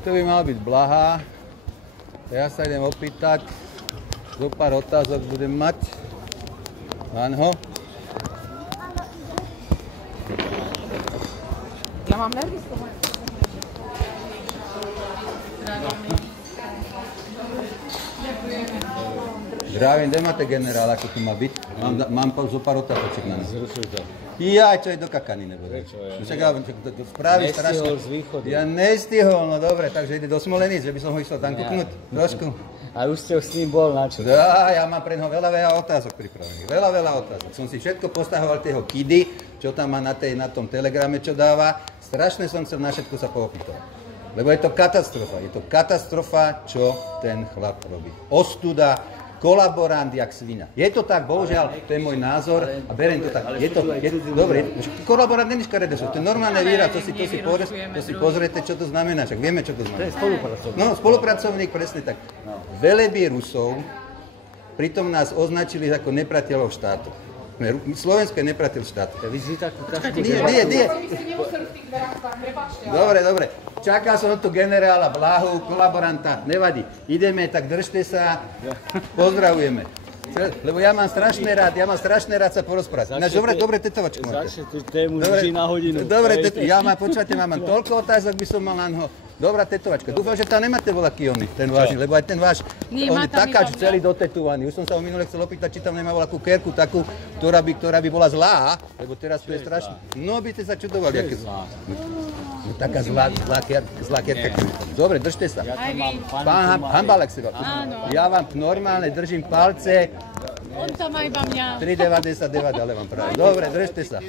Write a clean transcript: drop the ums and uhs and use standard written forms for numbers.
To by mal byť Blaha. Ja sa idem opýtať. Zo pár otázok budem mať. Vanho. Ja mám nervy z toho. Zdravím, kde máte generál, ako tu má byť? Mám zo pár otázoček na nás. Ja, čo je do kakany nebude. Prečo ja? Však spraví strašne. Nestihol z východu. Ja nestihol, no dobre, takže ide do Smolenic, že by som ho išiel tam kúknúť trošku. A už ste s ním bol, na čo? Ja mám pre neho veľa otázok pripravených. Veľa otázok. Som si všetko postahoval tieho kidy, čo tam má na tom telegrame, čo dáva. Strašne som chcel na všetko sa poopýtovať. Lebo je to katastrofa. Je to katastrofa, čo ten chlap robí. Ostuda, kolaborant jak svinia. Je to tak, bohužiaľ, to je môj názor a beriem to tak. Dobre, kolaborant není škaredé, to je normálne výraz, to si pozriete, čo to znamená, však vieme, čo to znamená. To je spolupracovník. No, spolupracovník, presne tak. Velebí Rusov, pritom nás označili ako nepriateľov štátu. Slovensko je nepriateľ štátu. Vy si takú tašku... Nie. Dobre. Čakal som tu generála Blahu, kolaboranta, nevadí. Ideme, tak držte sa, pozdravujeme. Lebo ja mám strašne rád sa porozprávať. Ináč dobre tetovačku máte. Začne tú tému vždy na hodinu. Dobre, počúvate, mám toľko otázok, by som mal na ňo. Dobrá tetovačka. Dúfam, že tam nemáte voľaký ten váš, lebo aj ten váš, on je takáč celý dotetovaný. Už som sa ho minule chcel opýtať, či tam nemá voľakú kerku takú, ktorá by bola zlá, lebo teraz to je strašné. No by ste sa čudovali, aké zlá. Taká zlá kerka. Dobre, držte sa. Pán Hambalek si ja vám normálne držím palce. On tam aj iba mňa. 3,99, ale vám práve. Dobre, držte sa.